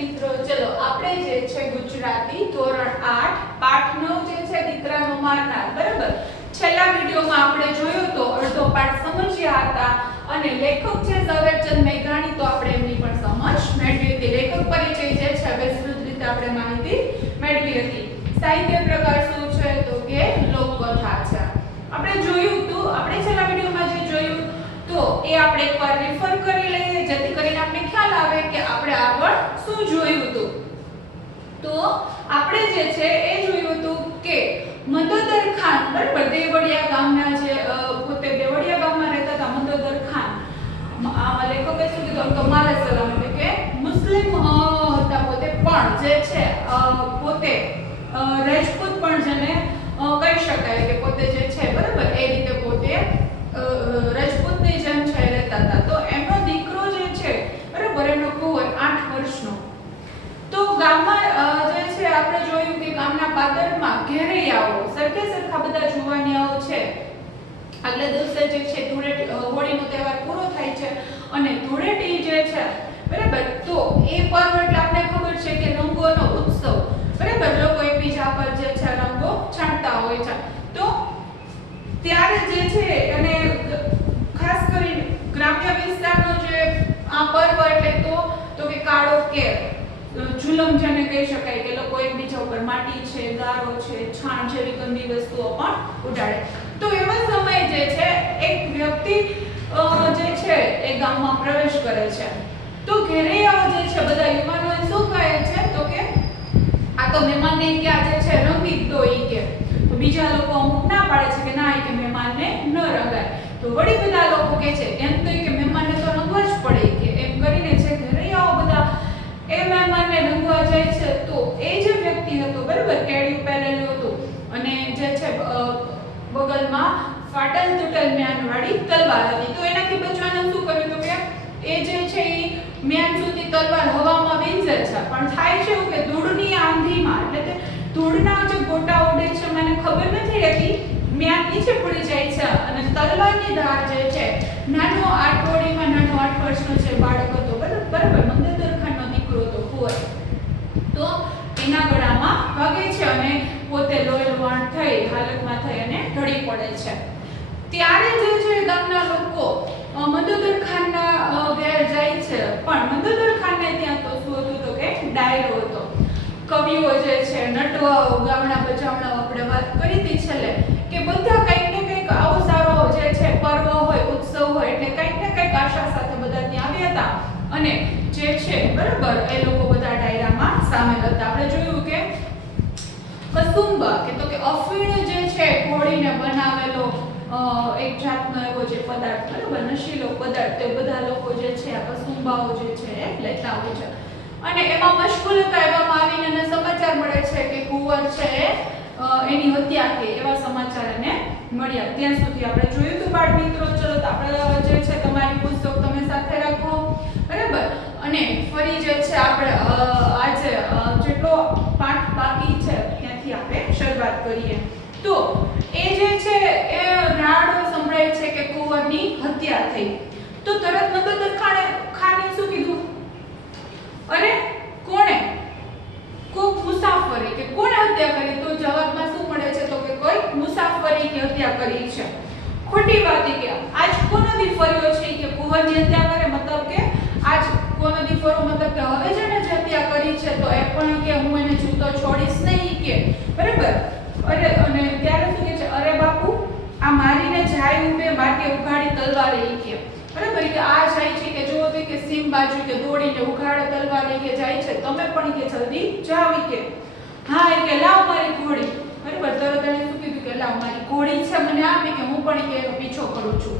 મિત્રો ચલો આપણે જે છે ગુજરાતી ધોરણ 8 પાઠ 9 જે છે દીકરાનો મારનાર બરાબર છેલ્લા વિડિયોમાં આપણે જોયું તો અડધો પાઠ સમજ્યા હતા અને લેખક છે ઝવેરચંદ મેઘાણી તો આપણે એમની પણ સમજ મેળવી હતી લેખક પરિચય જે છે વિસ્તૃત રીતે આપણે માહિતી મેળવી હતી સાહિત્ય પ્રકાર શું છે તો કે લોકકથા છે આપણે જોયું તો આપણે છેલ્લા વિડિયોમાં જે જોયું તો એ આપણે એકવાર રેફર કરી લઈએ જેથી કરીને આપણે ખ્યાલ આવે કે આપણે આગળ શું જોયું હતું તો આપણે જે છે એ જોયું હતું કે મંદોદર ખાન બરાબર દેવળિયા ગામના જે પોતે દેવળિયા ગામમાં રહેતા હતા મંદોદર ખાન આ લેખકે શું કીધું તો મારા સલામ એટલે કે મુસ્લિમ હતા પોતે પણ જે છે પોતે રાજપૂત પણ જેને કહી શકાય કે પોતે જે છે બરાબર એ રીતે પોતે રાજપૂતની જેમ છે રહેતા હતા તો એમનો દીકરો જે છે બરાબર એનો કુંવર 8 વર્ષનો તો ગામમાં જે છે આપણે જોયું કે ગામના પાદરમાં ઘેરૈયાઓ સરખે સરખા બધા જુવાનિયાઓ છે આગલા દિવસે જે છે હોળીનો તહેવાર પૂરો થાય છે અને ધૂળેટી જે છે બરાબર તો એ પર્વ એટલે આપણે ખબર છે કે રંગોનો ઉત્સવ બરાબર લોકો એકબીજા પર જે છે રંગો છાંટતા હોય છે તો ત્યારે જે છે અને ખાસ કરીને ગ્રામ્ય વિસ્તારનો જે આ પર્વ એટલે તો કે કાળો કેર ઝુલમ જેને કહી શકાય કે લોકો એકબીજા ઉપર માટી છે ગારો છે છાણ જેવી ગંદી વસ્તુઓ પણ ઉડાડે તો એવા સમયે જે છે એક વ્યક્તિ જે છે એ ગામમાં પ્રવેશ કરે છે તો ઘેરૈયાઓ જે છે બધા યુવાનો શું કહે છે તો કે આ તો મહેમાનને ક્યાં જે છે રંગી દો ઈ કે તો બીજા લોકો અમુક ના પાડે છે કે ના કે મહેમાનને ન રંગાય તો વળી બધા લોકો કહે છે એમ તો કે મહેમાનને તો રંગવા જ પડે કે એમ કરીને છે ઘેરૈયાઓ બધા એ મહેમાનને રંગવા જાય છે તો એ જે વ્યક્તિ હતો બરાબર કેડિયું પહેરેલું હતું અને જે છે બગલમાં ફાટલ તૂટેલ મ્યાનવાળી તલવાર હતી તો એનાથી બચવાનું શું કર્યું તો કે એ જે છે એ મ્યાન સુધી તલવાર હવામાં વીંઝે છે પણ થાય છે એવું કે ધૂળની આંધીમાં એટલે કે ધૂળના જે ગોટા ઉડે છે મને ખબર નથી રહેતી મ્યાન નીચે પડી જાય છે અને તલવારની ધાર જે છે નાનો 8 વર્ષનો છે બાળક હતો બરાબર મંદોદર ખાનનો દીકરો હતો કુંવર તો એના ગળામાં વાગે છે અને પોતે લોહીલુહાણ થઈ હાલતમાં થઈ અને ઢળી પડે છે ત્યારે જે છે ગામના લોકો મંદોદર ખાનના ઘેર જાય છે પણ મંદોદર ખાનને ત્યાં તો શું હતું તો કે ડાયરો હતો કવિઓ જે છે નટવાઓ ગામના બચાવણા આપણે વાત કરી હતી છેલ્લે કે બધા કંઈક ને કંઈક આવો સારો જે છે પર્વ હોય ઉત્સવ હોય એટલે કંઈક ને કંઈક આશા સાથે બધા ત્યાં આવ્યા હતા અને જે છે બરાબર એ લોકો બધા ડાયરામાં સામેલ હતા આપણે જોયું કે કસુંબા કે તો કે અફીણ જે છે ઘોડીને બનાવેલો એક જાતનો એવો જે પદાર્થ બરાબર નશીલો પદાર્થ તે બધા લોકો જે છે આ કસુંબાઓ જે છે લેતા હોય છે અને એમાં મશગુલ હતા એવામાં આવીને એને સમાચાર મળે છે કે કુંવર છે એની હત્યા થઈ એવા સમાચાર એને મળ્યા ત્યાં સુધી આપણે જોયું તો બાળ મિત્રો ચલો તો આપણે જે છે તમારી પુસ્તક તમે સાથે રાખો બરાબર અને ફરી જે છે આપણે આજે જેટલો પાઠ બાકી છે ત્યાંથી આપણે શરૂઆત કરીએ તો એ જે છે એ રાડ સંભળાય છે કે કુંવરની હત્યા થઈ તો તરત મંદોદર ખાને શું કીધું અરે કોણે કોક મુસાફરે કે કોણે હત્યા કરી તો જવાબમાં શું મળે છે તો કે કોઈ મુસાફરીની હત્યા કરી છે ખોટી વાત કે આજ કોનો દી ફર્યો છે કે કુંવરની હત્યા કરે મતલબ કે આજ કોનો દી ફર્યો મતલબ કે હવે જેને હત્યા કરી છે તો એ પણ કે હું એને જૂતો છોડીશ નહીં કે બરાબર અરે અને ત્યારે શું કે છે અરે બાપુ આ મારીને જાય ઉભે માર્ગે ઉઘાડી તલવારે ઈ કે બરાબર કે આ જાય છે કે જો કે સીમ બાજુ કે દોડીને ઉઘાડે તલવારે કે જાય છે તમે પણ કે જલ્દી જાવ કે હા એ કે લાવ મારી ઘોડી બરાબર તરત એને શું કીધું કે લાવ મારી ઘોડી છે મને આપી કે હું પણ કે એનો પીછો કરું છું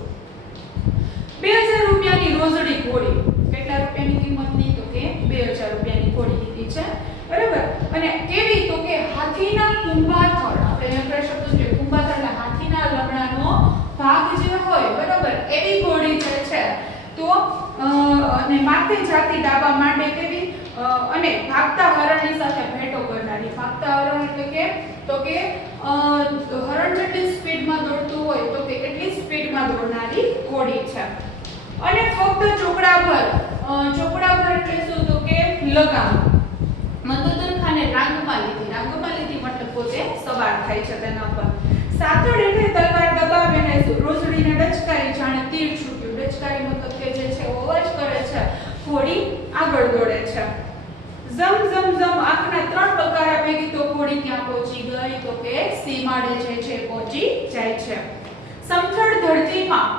2000 રૂપિયાની રોજડી ઘોડી કેટલા રૂપિયાની કિંમતની તો કે 2000 રૂપિયાની ઘોડી લીધી છે બરાબર અને કેવી તો કે હાથીના કુંભાથળ આપણે એમ શબ્દ છે કુંભાથળ એટલે હાથીના લમણાનો ભાગ જે હોય બરાબર એવી ઘોડી જે છે તો અને માથે જાતી ડાબા માંડે તેવી અને ભાગતા હરણની સાથે ભેટો કરનારી ભાગતા હરણ એટલે કે તો કે હરણ જેટલી સ્પીડમાં દોડતું હોય તો કે એટલી સ્પીડમાં દોડનારી ઘોડી છે અને ફક્ત ચોકડાભર એટલે શું તો કે લગામ થાય છે તેના પર. સાથળ એટલે તલવાર દબાવી અને રોસડીને ડચકારી જાણે તીર છૂટ્યું. ડચકારી મતલબ કે જે છે અવાજ કરે છે, ઘોડી આગળ દોડે છે. ઝમ ઝમ ઝમ આંખના 3 પગારા ભેગી તો ઘોડી ક્યાં પહોંચી ગઈ? તો કે સીમાડે જે છે પહોંચી જાય છે. સમથળ ધરતીમાં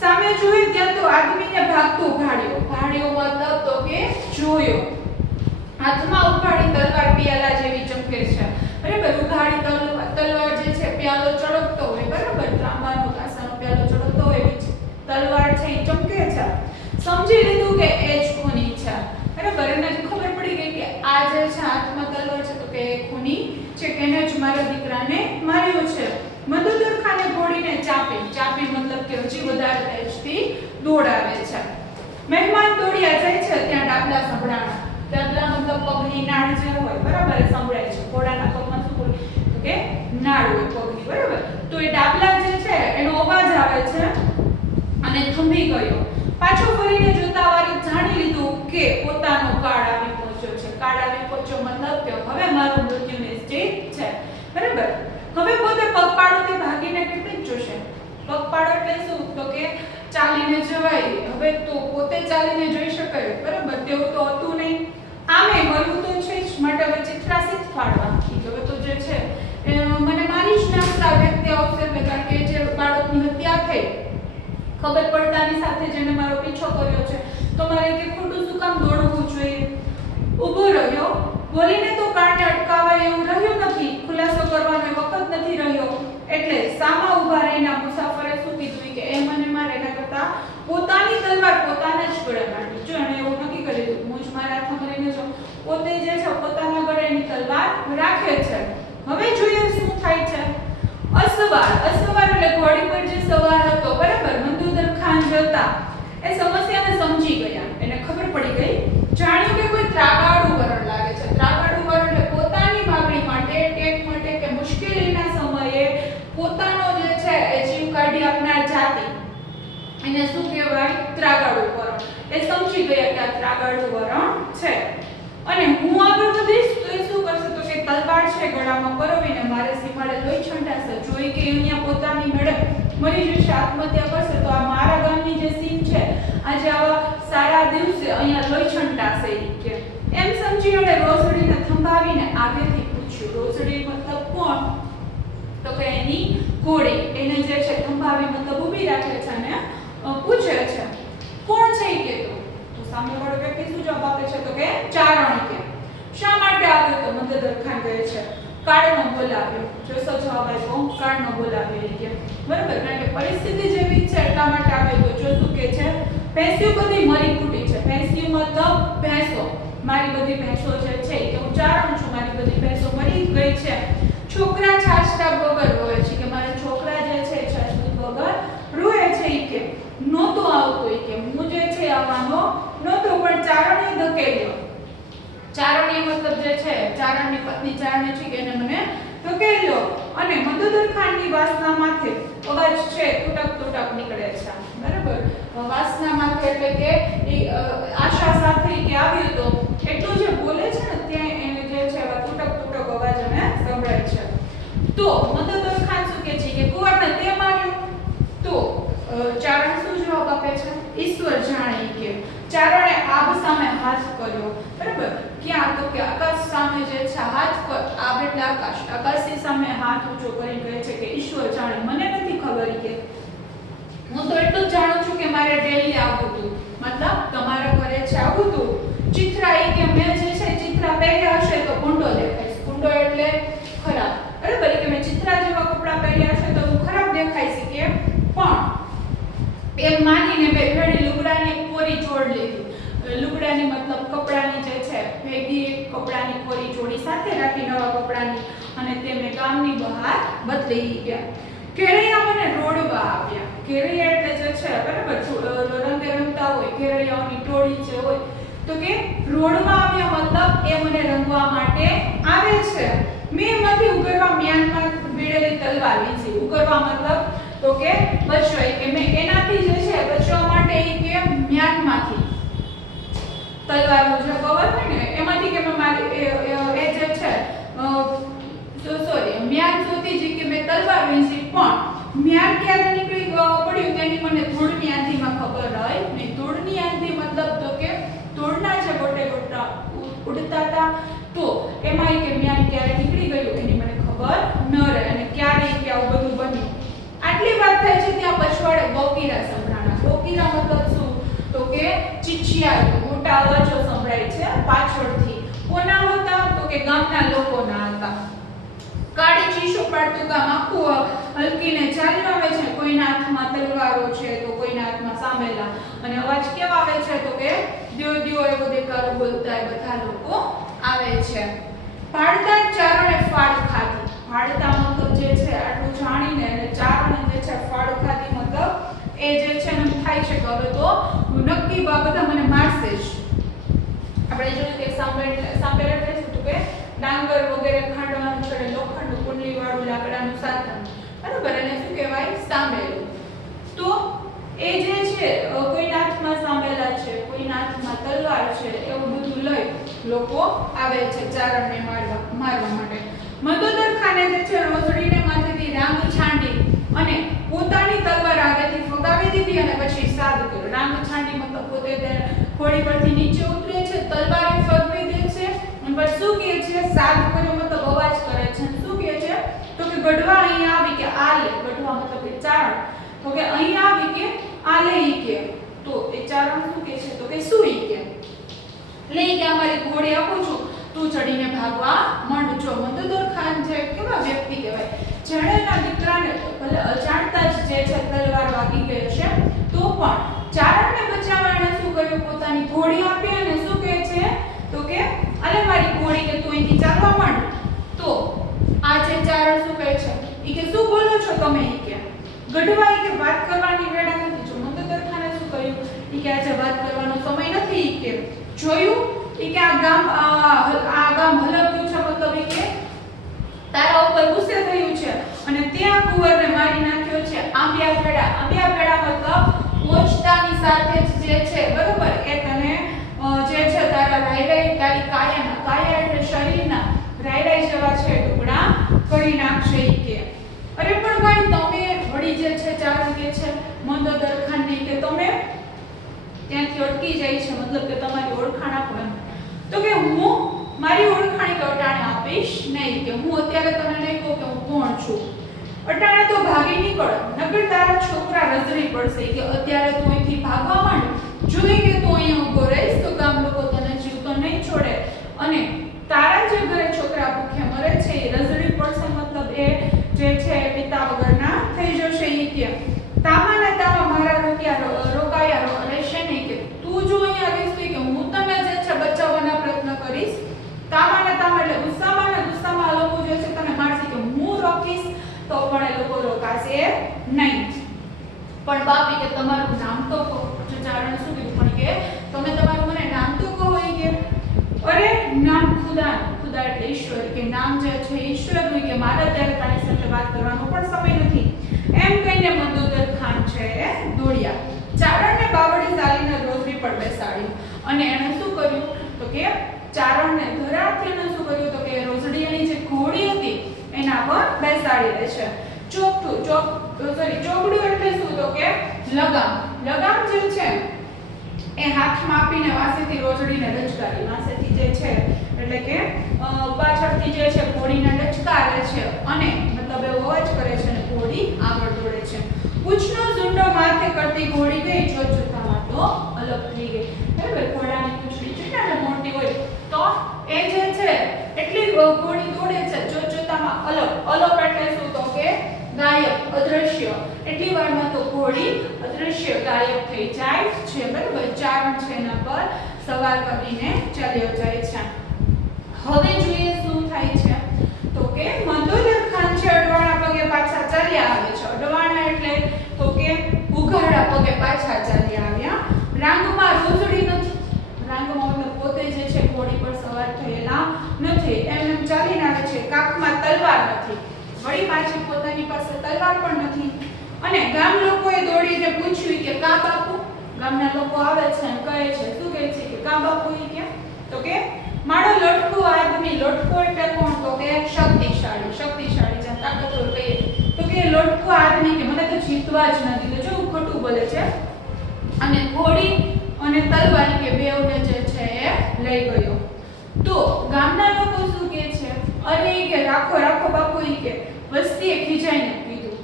સામે જોયું ત્યાં તો આદમીને ભાગતો ભાળ્યો. ભાળ્યો મતલબ તો કે જોયો. હાથમાં ઉઘાડી તલવાર પિયાલા જેવી ચમકે છે. બરાબર, ઉઘાડી તલવાર જે છે પ્યાલો ચળકતો હોય, બરાબર, તાંબાનો કાંસાનો પ્યાલો ચળકતો હોય એવી તલવાર છે એ ચમકે છે. સમજી લીધું કે એ જ ખૂની છે. બરાબર, એને ખબર પડી ગઈ કે આ જે છે હાથમાં તલવાર છે તો કે એ ખૂની છે, કે એને જ મારા દીકરાને માર્યો છે. મંદોદર ખાને ઘોડીને ચાપી મતલબ કે હજી વધારે તેજથી દોડાવે છે. મહેમાન દોડ્યા જાય છે ત્યાં ડાબલા સંભળાણા. ડાબલા મતલબ પગની નાળ જે હોય, બરાબર, એ સંભળાય છે. ઘોડાના પગમાં શું હોય તો કે નાળ હોય પગની, બરાબર. તો એ ડાબલા જે છે એનો અવાજ આવે છે અને થંભી ગયો. પાછો ફરીને જોતા વારે જાણી લીધું કે પોતાનો કાળ આવી પહોંચ્યો છે. કાળ આવી પહોંચ્યો મતલબ કે હવે મારું મૃત્યુ નિશ્ચિત છે. બરાબર, હવે પોતે પગપાળોથી ભાગીને કેટલી જોશે. પગપાળો એટલે શું તો કે ચાલીને જવાય. હવે તો પોતે ચાલીને જઈ શકાય, બરાબર, તેવું તો હતું નહીં. આમે મરવું તો છે જ, માટે હવે ચિત્રાસિત ફાડવા. હવે તો જે છે મને મારી જ નાખતા વ્યક્તિ આવશે, કારણ કે જે બાળકની હત્યા થઈ ખબર પડતાની સાથે જેને મારો પીછો કર્યો છે તો મારે કે ખોટું શું કામ દોડવું જોઈએ. ઊભો રહ્યો, બોલીને તો કારણે અટકાવાય એવું રહ્યું નથી, ખુલાસો કરવાનો વખત નથી રહ્યો. એટલે સામા ઊભા રહીને મુસાફરે શું કીધું કે એ મને મારે એના કરતા પોતાની તલવાર પોતાના જ ગળે માંડી. જો એને એવું નક્કી કરી દીધું હું જ મારા હાથમાં રહીને જો પોતે જે છે પોતાના ગળેની તલવાર રાખે છે. હવે જોઈએ શું થાય છે. અસવાર એટલે ઘોડી પર જે સવાર હતો, બરાબર, મંદોદર ખાન જતા એ સમસ્યાને સમજી ગયા. એને ખબર પડી ગઈ, જાણ્યું કે કોઈ ત્રાગાડું વરણ લાગે છે. ત્રાગાડું વરણ એટલે પોતાની માગણી માટે, ટેક માટે કે મુશ્કેલીના સમયે પોતાનો જે છે એ જીવ કાઢી આપનાર જાતિ, એને શું કહેવાય? ત્રાગાડું વરણ. એ સમજી ગયા કે આ ત્રાગાડું વરણ છે અને હું આગળ વધીશ તો એ શું કરશે તો કે તલવાર છે ગળામાં પરોવીને મારે સીમાડે લોહી છંટાશે. જોઈ કે અહીંયા પોતાની મેળે મરી જશે, આત્મહત્યા કરશે તો આ મારા ગામની જે સીમ છે આજે આવા સારા દિવસે અહીંયા લોહી છંટાશે કે એમ સમજી અને રોસડીને થંભાવીને આગળથી પૂછ્યું. રોસડી મતલબ કોણ તો કે એની ઘોડી. એને જે છે થંભાવી મતલબ ઊભી રાખે છે અને પૂછે છે કોણ છે એ કેતો. તો સામેવાળો વ્યક્તિ શું જવાબ આપે છે તો કે ચારણ. કે શા માટે આવ્યો તો મંદોદર ખાન કહે છે કાળનો બોલાવ્યો. જો જવાબ આપ્યો કાળનો બોલાવ્યો કે બરાબર, કારણ કે પરિસ્થિતિ જેવી છે એટલા માટે આવ્યો. તો જો શું કે છે ભેંસ્યું બધી મરી ફૂટી છે. ભેંસ્યું મતલબ ભેંસો, મારી બધી ભેંસો જે છે કે હું ચારણ છું, મારી બધી ભેંસો મરી ગઈ છે. છોકરા છાછડા વગર રોવે છે કે મારા છોકરા જે છે છાછડું વગર રોવે છે કે નહોતો આવતો કે હું જે છે આવવાનો નહોતો પણ ચારણે ધકેલ્યો. ચારણી મતલબ જે છે ચારણની પત્ની ચારણે છે કે એને મને ધકેલ્યો અને મંદોદર ખાનની વાસના માથે અવાજ છે તૂટક નીકળે છે. બરાબર, વાસના માથે એટલે કે આશા સાથે કે આવ્યો તો એટલું જે બોલે છે ને ત્યાં એને જે છે તૂટક અવાજ એને સંભળાય છે. તો મંદોદર ખાન શું કહે છે કે કુંવરને તે માર્યો. તો ચારણ શું જવાબ આપે છે? ઈશ્વર જાણે કે ચારણે આબ સામે હાથ કર્યો. બરાબર, ક્યાં તો કે આકાશ સામે જે છે હાથ પર, આબ એટલે આકાશની સામે હાથ ઊંચો કરીને કહે છે કે ઈશ્વર જાણે, મને નથી ખબર કે હું તો એટલું જ જાણું છું કે મારે ડેલી આવવું હતું, મતલબ તમારા ઘરે છે આવવું હતું. ચિત્રા એ કે મેં જે છે ચિત્રા પહેર્યા હશે તો ગુંડો દેખાઈશ. ગુંડો એટલે ખરાબ, બરાબર, કે મેં ચિત્રા જેવા કપડાં પહેર્યા હશે તો હું ખરાબ દેખાઈશ કે પણ એમ માનીને બે ઘડી લુગડાની એક કોરી જોડ લીધી. લુગડાની મતલબ કપડાની જે છે ભેગી કપડાની કોરી જોડી સાથે રાખી નવા કપડાની અને તેમને ગામની બહાર બદલી ગયા. કેરૈયા મને રોડવા આવ્યા. કેરૈયા એટલે જે છે બરાબર રંગે રંગતા હોય, કેરૈયાઓની ટોળી જે હોય તો કે રોડવા આવ્યા મતલબ એ મને રંગવા માટે આવે છે. મેં એમાંથી ઉગરવા મ્યાનમાં ભીડેલી તલવાર લીધી. ઉગરવા મતલબ તો કે બચવાય કે મેં એનાથી જે છે બચવા માટે એ કે મ્યાનમાંથી તલવારનું જે કવર હોય ને એમાંથી કે મેં મારી એ જે છે સોરી મ્યાન તલવાર વીંછી, પણ મ્યાન ક્યારે નીકળી પડ્યું તેની મને ધૂળની આંધીમાં ખબર રહી નહીં. ધૂળની આંધી મતલબ તો કે ધૂળના જે ગોટે ગોટા ઉડતા હતા, તો એમાં ઈ કે મ્યાન ક્યારે નીકળી ગયું એની મને ખબર ન રહે, અને ક્યારે કે આવું બધું બન્યું. આટલી વાત થાય છે ત્યાં પછવાડે ગોકીરા સંભળાણા. ગોકીરા મતલબ શું? તો કે ચીચિયા, મોટા અવાજો સંભળાય છે પાછળથી. કોના હતા? તો કે ગામના લોકોના હતા. કાળી ચીસો પાડતું ગામ આખું હલકીને ચાલ્યું આવે છે. કોઈના હાથમાં તલવારો છે તો કોઈના હાથમાં સામેલા, અને અવાજ કેવા આવે છે? તો કે દ્યો દ્યો એવો દેકારો બોલતા એ બધા લોકો આવે છે. પાડતા ચારણે ફાડ ખાધી. પાડતા મતલબ જે છે આટલું જાણીને, અને ચારણે જે છે ફાડ ખાધી મતલબ એ જે છે એમ થાય છે કે હવે તો નક્કી બધા મને મારશે જ. આપણે જોયું કે સાંભેલ એટલે શું? તો કે ડાંગર વગેરે ખાંડવાનું છે, લોખંડ કુંડલી વાળું લાકડાનું સાધન, બરાબર. અને શું કહેવાય? સાંભેલું. તો એ જે છે કોઈના હાથમાં સાંભેલા છે, કોઈના હાથમાં તલવાર છે, એવું બધું લઈ લોકો આવે છે ચારણને મારવા માટે. મંદોદર ખાને જે છે રોસડીને માથેથી રાંગ છાંડી અને પોતાની તલવાર આગળથી ફગાવી દીધી, અને પછી સાદ કર્યો. રાંગ છાંડી મતલબ પોતે ઘોડી પરથી નીચે ઉતરે છે, તલવાર ફગવી દે છે, અને પછી શું કહે છે? સાદ કર્યો મતલબ અવાજ કરે છે. શું કહે છે? તો કે ગઢવા અહીંયા આવી કે આ લે. ગઢવા મતલબ કે ચારણ. તો કે અહીંયા આવી કે આ લે ઈ કે. તો એ ચારણ શું કહે છે? તો કે શું ઈ કે લે કે અમારી ઘોડી આપું છું, તું ચડીને ભાગવા માંડ. છો મંદોદર ખાન જે કેવા વ્યક્તિ કહેવાય, જેણે એના દીકરાને ભલે અજાણતા જ જે છે તલવાર વાગી ગઈ છે, તો પણ ચારણને બચાવવા એણે શું કર્યું? પોતાની ઘોડી આપી, અને શું કહે છે? તો કે અલે મારી ઘોડી કે તું અહીંથી ચાલવા માંડ. તો આ જે ચારણ શું કહે છે? ઈ કે શું બોલો છો તમે? ઈ કે ગઢવા ઈ કે વાત કરવાની વેળા નથી. જો મંદોદર ખાને શું કહ્યું? ઈ કે આજે વાત કરવાનો સમય નથી. ઈ કે જોયું ઈ કે આ ગામ હલક્યું છે, મતલબ ઈ કે તારા ઉપર ગુસ્સે થયું છે, અને ત્યાં કુંવરને મારી નાખ્યો છે. આંબિયા પેડા મતલબ પહોંચતાની સાથે જ જે છે, બરોબર, એ તને જે છે તારા રાયરાય, તારી કાયા એટલે શરીરના રાયરાય જેવા છે ટુકડા કરી નાખશે. ઈ કે અરે પણ ભાઈ તમે વળી જે છે ચારણ કે છે મંદોદર ખાનને કે તમે ત્યાંથી અટકી જાય છે, મતલબ કે તમારી ઓળખાણ આપો એમ. તો કે હું મારી ઓળખાણ કે અટાણે આપીશ નહીં, કે હું અત્યારે તને નહીં કહું કે હું કોણ છું. અટાણે તો ભાગી નીકળ, નકર તારા છોકરા રજડી પડશે. કે અત્યારે તું અહીંથી ભાગવા માંડ. જોઈ કે તું અહીંયા ઊભો રહીશ તો ગામ લોકો તને જીવતો નહીં છોડે, અને તારા જે ઘરે છોકરા ભૂખે મરે છે એ રજડી પડશે, મતલબ એ જે છે પિતા વગરના થઈ જશે. ઈ કે તામાને તામા મારા રોકાયા રહેશે નહીં. કે તું જો અહીંયા રહીશ તો કે હું તને જે છે બચાવવાના પ્રયત્ન કરીશ. તામાને તામા એટલે ગુસ્સામાં લોકો જે છે તને મારશે. કે હું રોકીશ તો પણ એ લોકો રોકાશે નહીં. પણ બાપી કે તમારું નામ તો કહો. જો ચારણ શું કીધું? પણ કે તમે તમારું મને નામ તો કહો. ઈ કે અરે નામ ખુદા એટલે ઈશ્વર. કે નામ જે છે ઈશ્વરનું. કે મારા ત્યારે તારી સાથે વાત કરવાનો પણ સમય નથી. એમ કહીને મંદોદર ખાન છે એ દોડ્યા. ચારણને બાવડી ચાલીને રોસડી પર બેસાડ્યું, અને એણે શું કર્યું? તો કે ચારણને ધરાથી એને શું કર્યું? તો કે રોસડીની જે ઘોડી હતી એના પર બેસાડી દે છે. ચોગડું એટલે શું? તો કે લગામ જે છે એ હાથમાં આપીને વાસેથી રોસડીને લચકારી. વાસેથી જે છે એટલે કે પાછળથી જે છે ઘોડીને લચકારે છે, અને મતલબ એવો અવાજ કરે છે, અને ઘોડી આગળ દોડે છે. પૂંછનો ઝુંડો માથે કરતી ઘોડી ગઈ, જોતામાં તો અલગ થઈ ગઈ. બરાબર, ઘોડાની પૂંછડી છે ને મોટી હોય તો એ જે છે એટલી ઘોડી દોડે છે, જોતામાં અલગ એટલે શું? તો કે ગાયબ, અદ્રશ્ય. એટલી વારમાં તો ઘોડી અદ્રશ્ય, ગાયબ થઈ જાય છે. બરાબર, ચારણ છે એના પર સવાર કરીને ચાલ્યો જાય છે. હવે જોઈએ શું થાય છે? તો કે મંદોદર ખાન છે અડવાણા પગે પાછા ચાલ્યા આવે છે. અડવાણા એટલે તો કે ઉઘાડા પગે પાછા ચાલ્યા આવ્યા. રાંગમાં રોસડી નથી. રાંગમાં મતલબ પોતે જે છે ઘોડી પર સવાર થયેલા નથી. એમ ચાલીને આવે છે. કાખમાં તલવાર નથી. વળી પાછી પોતાની પાસે તલવાર પણ નથી. અને ગામ લોકોએ દોડીને પૂછ્યું કે કા બાપુ? ગામના લોકો આવે છે અને કહે છે, શું કહે છે? કે કા બાપુ. ઈ કે તો કે મારો લટકો આદમી. લટકો એટલે કોણ? તો કે શક્તિશાળી જેમ તાકાતવર કહીએ જીતવા જ નથી. તો જો ખોટું બોલે છે. અને ઘોડી અને તલવાર કે બેવને જે છે એ લઈ ગયો. તો ગામના લોકો શું કહે છે? અરે કે રાખો રાખો બાપુ કે વસ્તીએ ખીજાઈને કીધું.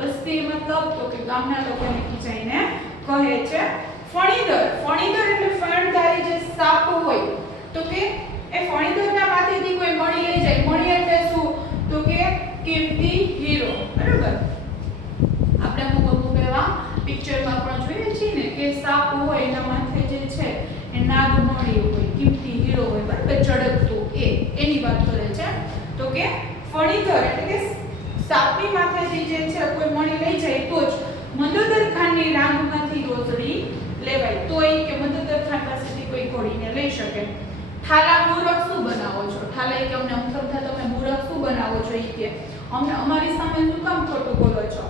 વસ્તી મતલબ તો કે ગામના લોકોને ખીજાઈને કહે છે ફણીદર. ફણીદર એટલે ફણધારી જે સાપ હોય, તો કે એ ફણીદરના માથેથી કોઈ મણી લઈ જાય. મણી એટલે શું? તો કે કિંમતી હીરો. બરાબર, આપણે અમુક એવા પિક્ચરમાં પણ જોઈએ છીએ ને કે સાપ હોય એના માથે જે છે એ નાગમણી હોય, કિંમતી હીરો હોય, બરાબર, ચડકતું, એની વાત કરે છે. તો કે ફણીધર એટલે કે સાપની માથેથી જે છે કોઈ મણી લઈ જાય તો જ મંદોદર ખાનની રાંગમાંથી રોજડી લેવાય. તો એ કે મંદોદર ખાન પાસેથી કોઈ ઘોડીને લઈ શકે. થાલા મૂરખ શું બનાવો છો? થાલા કે અમને અમથમથા તમે મૂરખ શું બનાવો છો? એ કે અમને અમારી સામે શું કામ ખોટું બોલો છો?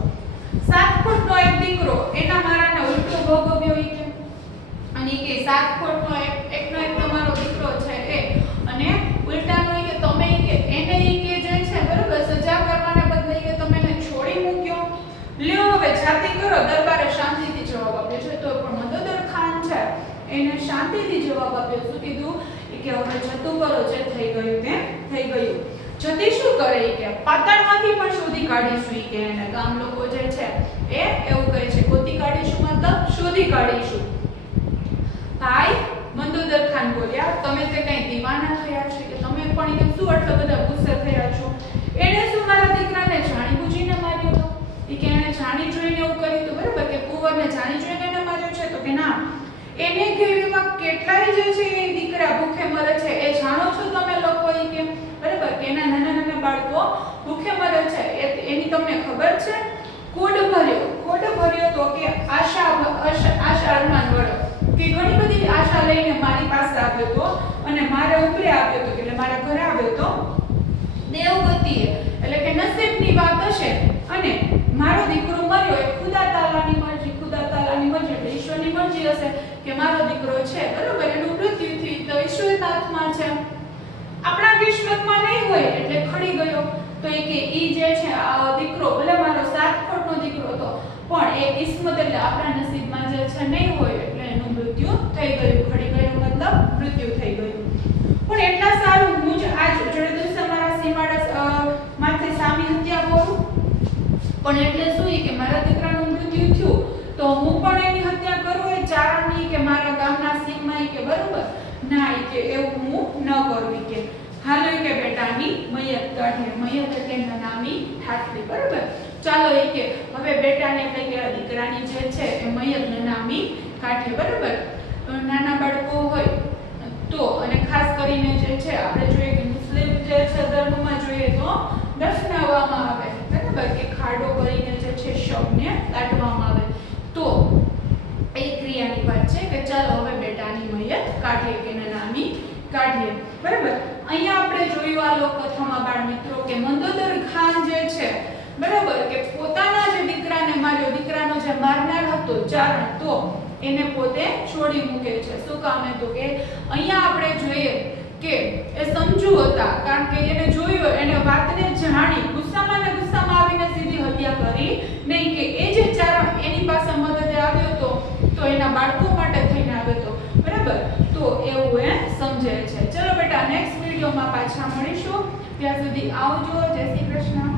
7 ફૂટનો એક દીકરો એના મારાને ઉલટો ભોગવ્યો ઈ કે. અને કે 7 ફૂટનો એકનો એક તમારો દીકરો છે એ, અને ઉલટાનો ઈ કે તમે કે એને ઈ કે જે છે બરોબર સજા કરવાને બદલે કે તમે એને છોડી મૂક્યો. લ્યો હવે જાતિ કરો. દરબારે શાંતિથી જવાબ આપ્યો છે. તો પણ મંદોદર ખાન છે એને શાંતિથી જવાબ આપ્યો. શું કીધું? કે હવે જતું કરો, જે થઈ ગયું તે થઈ ગયું. જતી શું કરે કે પાતાળમાંથી પણ શોધી કાઢીશું કે એને. ગામ લોકો જે છે એ એવું કહે છે ગોતી કાઢીશું મતલબ શોધી કાઢીશું. ભાઈ મંદોદર ખાન બોલ્યા તમે તે કઈ દીવાના થયા છે કે તમે પણ કે શું આટલા બધા ગુસ્સે થયા છો? એને શું મારા દીકરાને જાણી બૂજીને માર્યો હતો? કે એને જાણી જોઈને એવું કર્યું તો બરાબર કે કુંવરને જાણી જોઈને એને માર્યો છે? તો કે ના, એને ઘેરીમાં કેટલાય જે છે એ દીકરા ભૂખે મરે છે એ જાણો છો તમે લોકો? ઈ કે બરાબર કે એના નાના નાના બાળકો ભૂખે મરે છે એની તમને ખબર છે? કોડ ભર્યો તો કે આશા અરમાન વડો કે ઘણી બધી આશા લઈને મારી પાસે આવ્યો તો અને મારે ઉપરે આવ્યો તો એટલે મારા ઘરે આવ્યો તો દેવગતિએ એટલે કે નસીબની વાત હશે અને મારો દીકરો મર્યો એ ખુદા તાલાની મરજી એટલે ઈશ્વરની મરજી હશે કે મારો દીકરો છે બરોબર એનું મૃત્યુ થયું તો ઈશ્વરના હાથમાં છે, આપણા કિસ્મતમાં નહીં હોય એટલે ખડી ગયો. તો એ કે ઈ જે છે આ દીકરો ભલે મારો 7 ફૂટનો દીકરો હતો પણ એ કિસ્મત એટલે આપણા નસીબમાં જે છે નહીં હોય એટલે એનું મૃત્યુ થઈ ગયું. ખડી ગયો મતલબ મૃત્યુ થઈ ગયું. પણ એટલા સારું હું જ આજ જોડે દિવસે મારા સીમાડા માથે સામી હત્યા કરું પણ એટલે શું કે મારા દીકરાનું મૃત્યુ થયું તો હું પણ એની હત્યા કરું એ ચારણની કે મારા ગામના સીમમાં કે બરોબર ના કે એવું હું ન કરું કે હાલો કે બેટાની મૈયત કાઢીએ. મૈયત એટલે નાની ઠાઠલી બરોબર. ચાલો કે હવે બેટાને એટલે કે દીકરાની જે છે એ મૈયતને નામી કાઢીએ બરોબર. નાના બાળકો હોય તો અને ખાસ કરીને જે છે આપણે જોઈએ કે મુસ્લિમ જે છે ધર્મમાં જોઈએ તો દફનાવવામાં આવે બરાબર કે ખાડો કરીને જે છે શવને કાઢવામાં આવે. તો એ ક્રિયાની વાત છે કે ચાલો હવે બેટાની મૈયત કાઢીએ કે નાની કાઢીએ બરાબર. અહીંયા આપણે જોયું આ લોકકથામાં બાળ મિત્રો કે મંદોદર ખાન જે છે બરાબર કે પોતાના જે દીકરાને માર્યો, દીકરાનો જે મારનાર હતો ચારણ તો એને પોતે છોડી મૂકે છે. શું કામ? તો કે અહીંયા આપણે જોઈએ કે એ સમજુ હતા કારણ કે એને જોયું એને વાતને જાણી ગુસ્સામાં આવીને સીધી હત્યા કરી નહીં કે એ જે ચારણ એની પાસે મદદે આવ્યો તો એના બાળકો માટે થઈને આવ્યો તો બરાબર. તો એવું એ સમજે છે. ચલો બેટા નેક્સ્ટ વિડીયોમાં પાછા મળીશું. ત્યાં સુધી આવજો. જય શ્રી કૃષ્ણ.